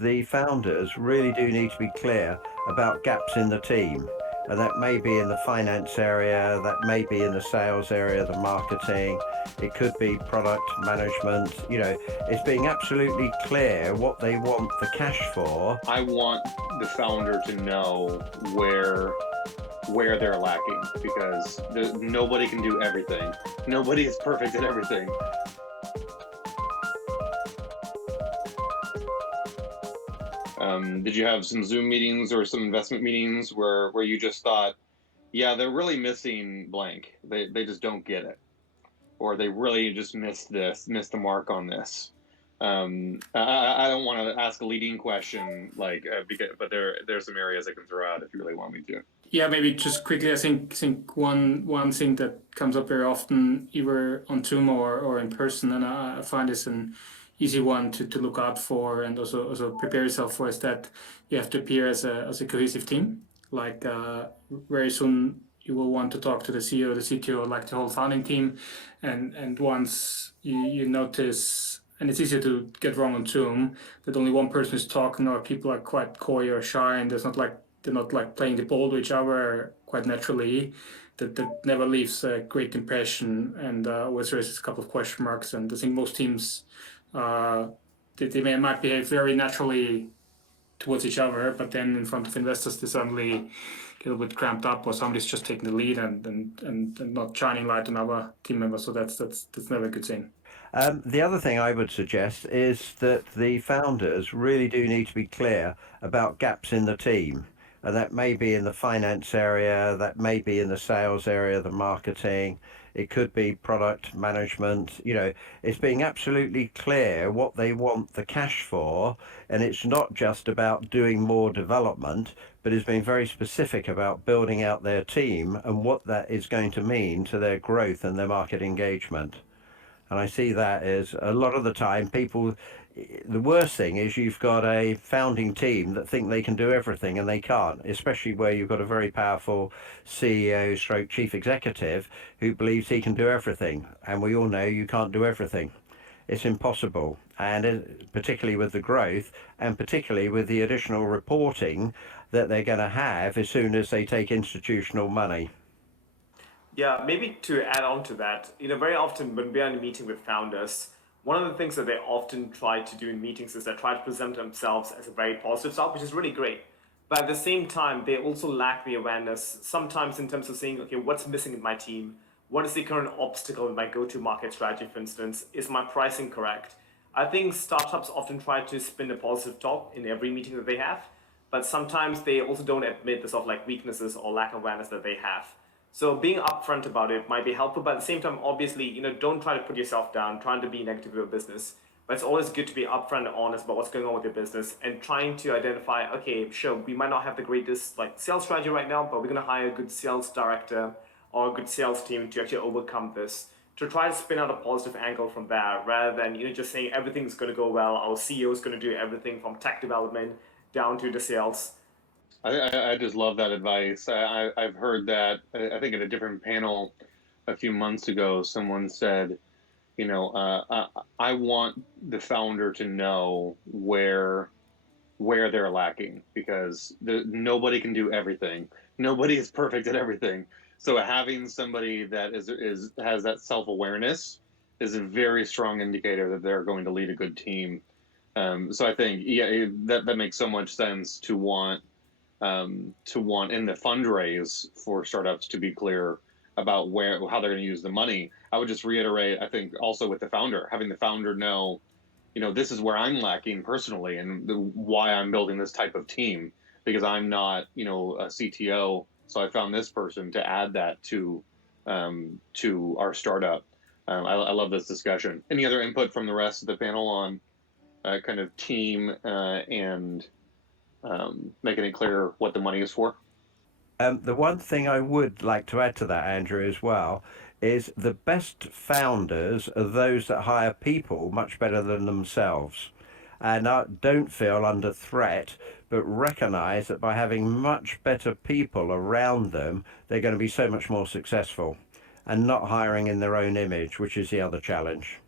The founders really do need to be clear about gaps in the team. And that may be in the finance area, that may be in the sales area, the marketing, it could be product management. It's being absolutely clear what they want the cash for. I want the founder to know where they're lacking, because nobody can do everything. Nobody is perfect at everything. Did you have some Zoom meetings or some investment meetings where you just thought, yeah, they're really missing blank. They just don't get it, or they really just missed the mark on this. I don't want to ask a leading question, but there's some areas I can throw out if you really want me to. Yeah, maybe just quickly. I think one thing that comes up very often, either on Zoom or in person, and I find this an easy one to look out for and also prepare yourself for, is that you have to appear as a cohesive team. Like very soon you will want to talk to the CEO, the CTO, like the whole founding team, and once you notice, and it's easier to get wrong on Zoom, that only one person is talking, or people are quite coy or shy, and they're not like playing the ball to each other quite naturally. That never leaves a great impression, and always raises a couple of question marks. And I think most teams, they might behave very naturally towards each other, but then in front of investors they suddenly get a little bit cramped up, or somebody's just taking the lead and not shining light on other team members. So that's never a good thing. The other thing I would suggest is that the founders really do need to be clear about gaps in the team. And that may be in the finance area, that may be in the sales area, the marketing, it could be product management. It's being absolutely clear what they want the cash for. And it's not just about doing more development, but it's being very specific about building out their team and what that is going to mean to their growth and their market engagement. And I see that as a lot of the time the worst thing is you've got a founding team that think they can do everything, and they can't, especially where you've got a very powerful CEO stroke chief executive who believes he can do everything. And we all know you can't do everything. It's impossible. And particularly with the growth, and particularly with the additional reporting that they're going to have as soon as they take institutional money. Yeah, maybe to add on to that, very often when we are in a meeting with founders, one of the things that they often try to do in meetings is they try to present themselves as a very positive stuff, which is really great. But at the same time, they also lack the awareness sometimes in terms of saying, okay, what's missing in my team? What is the current obstacle in my go-to-market strategy, for instance? Is my pricing correct? I think startups often try to spin a positive talk in every meeting that they have, but sometimes they also don't admit the sort of like weaknesses or lack of awareness that they have. So being upfront about it might be helpful, but at the same time, obviously, don't try to put yourself down, trying to be negative with your business. But it's always good to be upfront and honest about what's going on with your business and trying to identify, okay, sure, we might not have the greatest sales strategy right now, but we're going to hire a good sales director or a good sales team to actually overcome this. To try to spin out a positive angle from that, rather than just saying everything's going to go well, our CEO is going to do everything from tech development down to the sales. I just love that advice. I've heard that, I think at a different panel a few months ago, someone said, I want the founder to know where they're lacking, because nobody can do everything. Nobody is perfect at everything. So having somebody that has that self-awareness is a very strong indicator that they're going to lead a good team. So I think that makes so much sense to want in the fundraise for startups to be clear about how they're going to use the money. I would just reiterate, I think also with the founder, having the founder know, this is where I'm lacking personally and why I'm building this type of team, because I'm not, a CTO. So I found this person to add that to our startup. I love this discussion. Any other input from the rest of the panel on kind of team and making it clear what the money is for? The one thing I would like to add to that, Andrew, as well, is the best founders are those that hire people much better than themselves. And don't feel under threat, but recognize that by having much better people around them, they're going to be so much more successful, and not hiring in their own image, which is the other challenge.